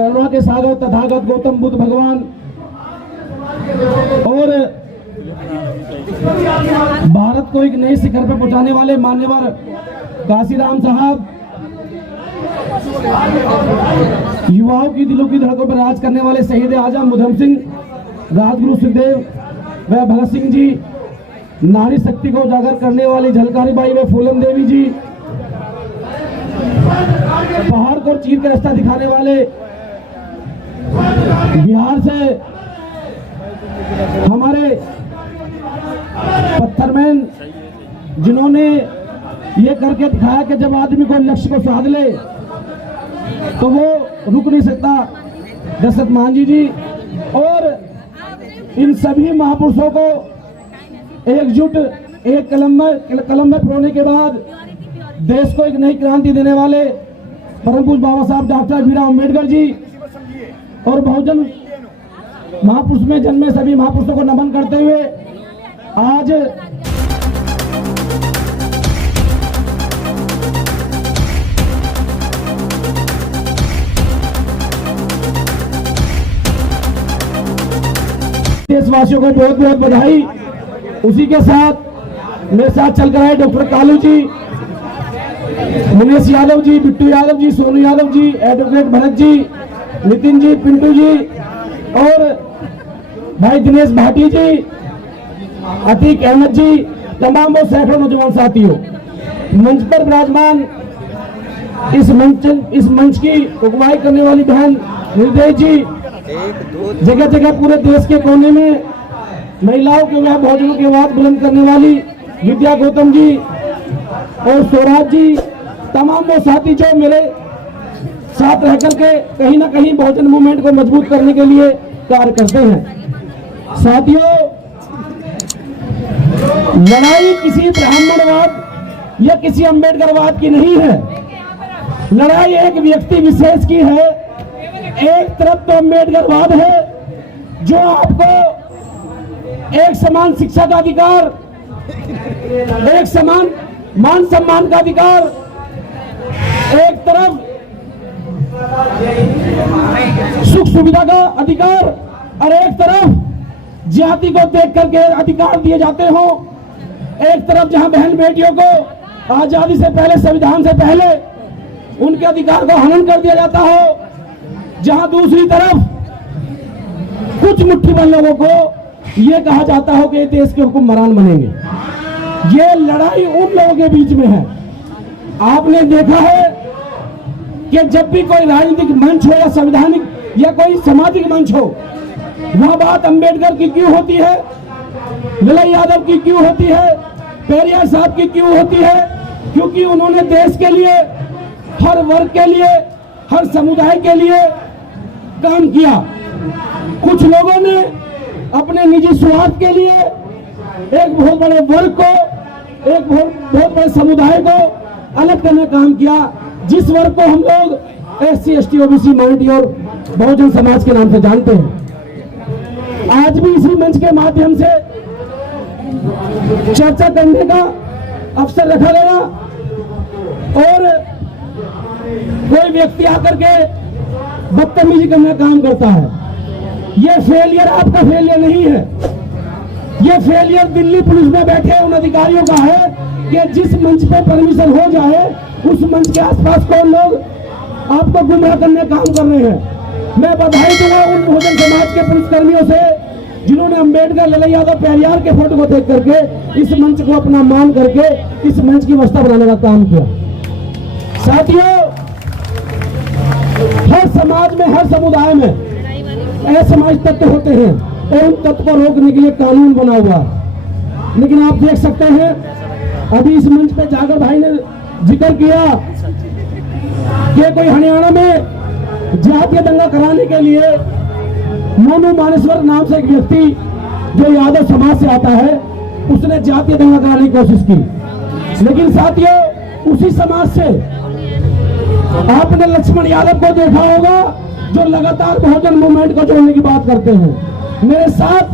करुणा के सागर तथागत गौतम बुद्ध भगवान और भारत को एक नए शिखर पर पहुंचाने वाले मान्यवर काशीराम साहब, युवाओं की दिलों की धड़कों पर राज करने वाले शहीद आजम उधम सिंह, राजगुरु सुखदेव व भगत सिंह जी, नारी शक्ति को उजागर करने वाली झलकारी बाई व फूलन देवी जी, पहाड़ को चीर के रास्ता दिखाने वाले बिहार से हमारे पत्थरमैन, जिन्होंने ये करके दिखाया कि जब आदमी को लक्ष्य को साध ले तो वो रुक नहीं सकता, दशरथ मांझी जी। और इन सभी महापुरुषों को एकजुट एक कलम में पिरोने के बाद देश को एक नई क्रांति देने वाले परम पूज्य बाबा साहब डॉक्टर भीमराव अम्बेडकर जी और बहुजन महापुरुष में जन्मे सभी महापुरुषों को नमन करते हुए आज देशवासियों को बहुत बहुत बधाई। उसी के साथ मेरे साथ चलकर आए डॉक्टर कालू जी, मुनेश यादव जी, बिट्टू यादव जी, सोनू यादव जी, एडवोकेट भरत जी, नितिन जी, पिंटू जी और भाई दिनेश भाटी जी, अतीक अहमद जी, तमाम वो सैकड़ों नौजवान साथियों, मंच पर विराजमान इस मंच की अगुवाई करने वाली बहन हृदय जी, जगह जगह पूरे देश के कोने में महिलाओं के वह बहुजनों की आवाज बुलंद करने वाली विद्या गौतम जी और स्वराज जी, तमाम वो साथी जो मेरे साथ रह करके कहीं ना कहीं बहुजन मूवमेंट को मजबूत करने के लिए कार्य करते हैं। साथियों, लड़ाई किसी ब्राह्मणवाद या किसी अम्बेडकरवाद की नहीं है, लड़ाई एक व्यक्ति विशेष की है। एक तरफ तो अम्बेडकरवाद है जो आपको एक समान शिक्षा का अधिकार, एक समान मान सम्मान का अधिकार, एक तरफ सुख सुविधा का अधिकार और एक तरफ जाति को देख करके अधिकार दिए जाते हो। एक तरफ जहां बहन बेटियों को आजादी से पहले, संविधान से पहले उनके अधिकार को हनन कर दिया जाता हो, जहां दूसरी तरफ कुछ मुट्ठीभर लोगों को यह कहा जाता हो कि देश के हुक्मरान बनेंगे। ये लड़ाई उन लोगों के बीच में है। आपने देखा है कि जब भी कोई राजनीतिक मंच हो या संवैधानिक या कोई सामाजिक मंच हो, वह बात अंबेडकर की क्यों होती है, ललाई यादव की क्यों होती है, पेरियार साहब की क्यों होती है? क्योंकि उन्होंने देश के लिए, हर वर्ग के लिए, हर समुदाय के लिए काम किया। कुछ लोगों ने अपने निजी स्वार्थ के लिए एक बहुत बड़े वर्ग को, एक बहुत बड़े समुदाय को अलग करने का काम किया, जिस वर्ग को हम लोग SC, ST, OBC, माइनॉरिटी और बहुजन समाज के नाम से जानते हैं। आज भी इसी मंच के माध्यम से चर्चा करने का अवसर रखा गया और कोई व्यक्ति आकर के बदतमीजी करने का काम करता है। यह फेलियर आपका फेलियर नहीं है, यह फेलियर दिल्ली पुलिस में बैठे उन अधिकारियों का है कि जिस मंच पे परमिशन हो जाए उस मंच के आसपास कौन लोग आपको गुमराह करने का काम कर रहे हैं। मैं बधाई दूंगा उन बहुजन समाज के पुलिसकर्मियों से जिन्होंने अम्बेडकर, ललाई यादव, पेरियार के फोटो को देख करके इस मंच को अपना मान करके इस मंच की व्यवस्था बनाने का काम किया। साथियों, हर समाज में, हर समुदाय में असमाज तत्व होते हैं और उन तत्व को रोकने के लिए कानून बना हुआ है। लेकिन आप देख सकते हैं अभी इस मंच पे जागर भाई ने जिक्र किया कि कोई हरियाणा में जातीय दंगा कराने के लिए मोनू मानेश्वर नाम से एक व्यक्ति जो यादव समाज से आता है, उसने जातीय दंगा कराने की कोशिश की। लेकिन साथियों, उसी समाज से आपने लक्ष्मण यादव को देखा होगा जो लगातार बहुजन मूवमेंट को जोड़ने की बात करते हैं। मेरे साथ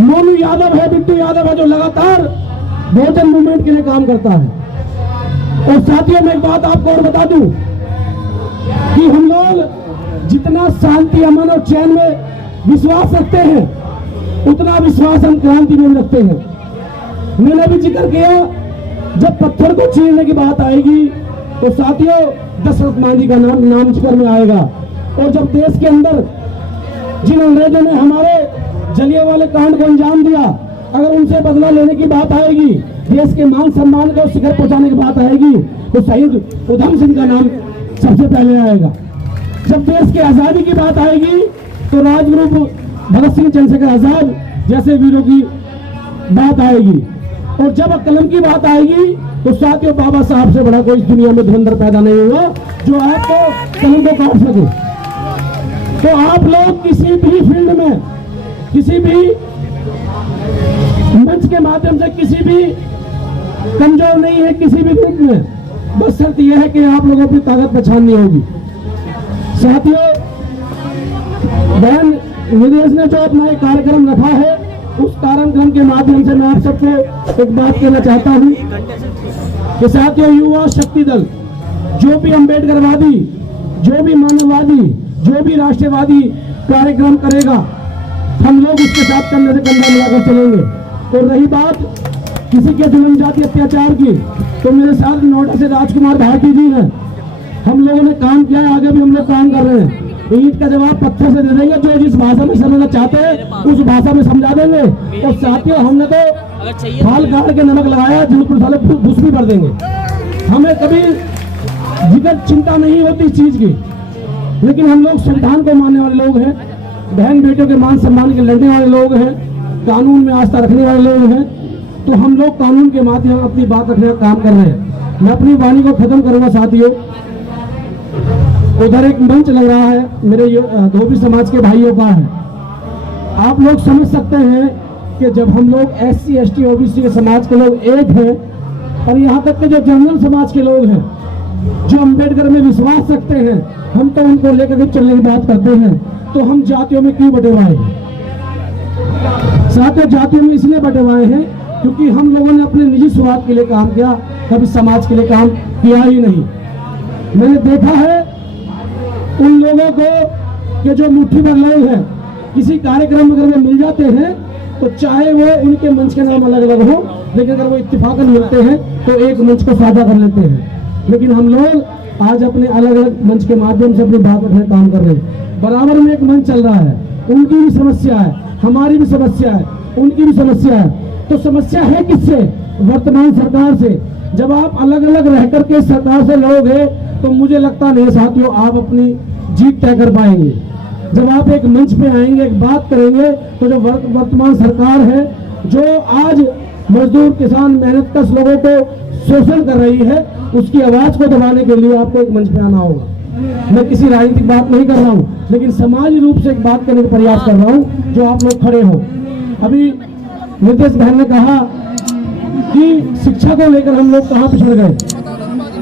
मोनू यादव है, बिट्टू यादव है, जो लगातार बहुजन मूवमेंट के लिए काम करता है। और साथियों, मैं एक बात आपको और बता दूं कि हम लोग लोग जितना शांति, अमन और चैन में विश्वास रखते हैं, उतना विश्वास हम क्रांति में रखते हैं। मैंने भी जिक्र किया, जब पत्थर को चीरने की बात आएगी तो साथियों दशरथ मांझी का नाम जिक्र में आएगा। और जब देश के अंदर जिन अंग्रेजों ने हमारे जलियांवाला कांड को अंजाम दिया, अगर उनसे बदला लेने की बात आएगी, देश के मान सम्मान को शिखर पहुंचाने की बात आएगी, तो शहीद उधम सिंह का नाम सबसे पहले आएगा। जब देश की आजादी की बात आएगी तो राजगुरु भगत सिंह चंद्रशेखर आजाद जैसे वीरों की बात आएगी। और जब कलम की बात आएगी तो साथियों बाबा साहब से बड़ा कोई इस दुनिया में धुरंधर पैदा नहीं हुआ जो आपको कलम को काट सके। तो आप लोग किसी भी फील्ड में, किसी भी मंच के माध्यम से किसी भी कमजोर नहीं है, किसी भी रूप में। बस शर्त यह है कि आप लोगों की ताकत पहचाननी होगी। साथियों, बहन निदेश ने जो अपना एक कार्यक्रम रखा है, उस कार्यक्रम के माध्यम से मैं आप सबको एक बात कहना चाहता हूं कि साथियों, युवा शक्ति दल जो भी अम्बेडकरवादी, जो भी मानववादी, जो भी राष्ट्रवादी कार्यक्रम करेगा, हम लोग उसके साथ कंधे से कंधा मिलाकर चलेंगे। और रही बात किसी के जुल्म जाति अत्याचार की, तो मेरे साथ नोएडा से राजकुमार भारती जी हैं। हम लोगों ने काम किया है, आगे भी हम लोग काम कर रहे हैं। ईंट का जवाब पत्थर से दे देंगे, जो जिस भाषा में समझना चाहते हैं उस भाषा में समझा देंगे। और साथियों, हमने तो फाल काट के नमक लगाया, जिनको साले घुस भी भर देंगे। हमें कभी जिगर चिंता नहीं होती इस चीज की, लेकिन हम लोग संविधान को मानने वाले लोग हैं, बहन बेटियों के मान सम्मान के लड़ने वाले लोग हैं, कानून में आस्था रखने वाले लोग हैं। तो हम लोग कानून के माध्यम अपनी बात रखने का काम कर रहे हैं। मैं अपनी वाणी को खत्म करूंगा। साथियों, उधर एक मंच लग रहा है, मेरे धोबी समाज के भाइयों का है। आप लोग समझ सकते हैं कि जब हम लोग SC ST OBC के समाज के लोग एक हैं, और यहाँ तक के जो जनरल समाज के लोग हैं, जो अम्बेडकर में विश्वास रखते हैं, हम तो उनको लेकर के चलने की बात करते हैं, तो हम जातियों में क्यों बटे हुए हैं? साथियों, जातियों में इसलिए बटे हुए हैं क्योंकि हम लोगों ने अपने निजी स्वार्थ के लिए काम किया, कभी समाज के लिए काम किया ही नहीं। मैंने देखा है उन लोगों को कि जो मुट्ठी भर लोग हैं, किसी कार्यक्रम अगर वो मिल जाते हैं तो चाहे वो उनके मंच के नाम अलग अलग हो, लेकिन अगर वो इत्तेफाकन मिलते हैं तो एक मंच को साझा कर लेते हैं। लेकिन हम लोग आज अपने अलग अलग मंच के माध्यम से अपनी बात रखने काम कर रहे हैं। बराबर में एक मंच चल रहा है, उनकी भी समस्या है, हमारी भी समस्या है, उनकी भी समस्या है। तो समस्या है किससे? वर्तमान सरकार से। जब आप अलग अलग रह करके सरकार से लड़ोगे तो मुझे लगता नहीं साथियों आप अपनी जीत तय कर पाएंगे। जब आप एक मंच पे आएंगे, एक बात करेंगे, तो जो वर्तमान सरकार है, जो आज मजदूर किसान मेहनतकश लोगों को शोषण कर रही है, उसकी आवाज को दबाने के लिए आपको एक मंच पे आना होगा। मैं किसी राजनीतिक बात नहीं कर रहा हूँ, लेकिन समाजी रूप से एक बात करने का प्रयास कर रहा हूँ, जो आप लोग खड़े हो। अभी नितेश बहन ने कहा कि शिक्षा को लेकर हम लोग कहाँ पिछड़ गए।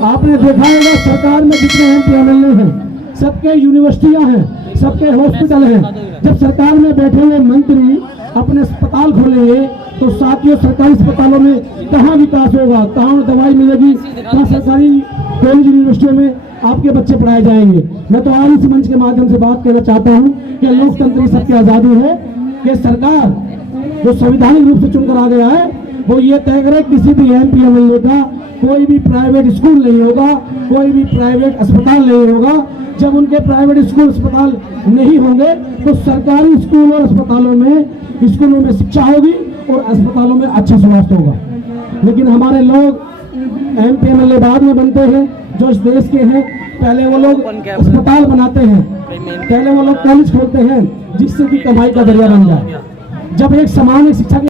आपने देखा होगा सरकार में जितने MP MLA हैं, सबके यूनिवर्सिटियां हैं, सबके हॉस्पिटल हैं। जब सरकार में बैठे हुए मंत्री अपने अस्पताल खोलेंगे तो साथियों सरकारी अस्पतालों में कहाँ विकास होगा, कहाँ दवाई मिलेगी, कहाँ सरकारी कॉलेज यूनिवर्सिटियों में आपके बच्चे पढ़ाए जाएंगे। मैं तो आज इस मंच के माध्यम से बात कहना चाहता हूँ कि लोकतंत्र सबकी आजादी है कि सरकार जो संवैधानिक रूप से चुनकर आ गया है वो ये तय करे किसी भी MP MLA का कोई भी प्राइवेट स्कूल नहीं होगा, कोई भी प्राइवेट अस्पताल नहीं होगा। जब उनके प्राइवेट स्कूल अस्पताल नहीं होंगे तो सरकारी स्कूल और स्कूलों में शिक्षा होगी और अस्पतालों में अच्छा स्वास्थ्य होगा। लेकिन हमारे लोग MP MLA बाद में बनते हैं, जो इस देश के हैं, पहले वो लोग अस्पताल बनाते हैं, पहले वो लोग कॉलेज खोलते हैं जिससे कि कमाई का जरिया बन जाए। जब एक समान शिक्षा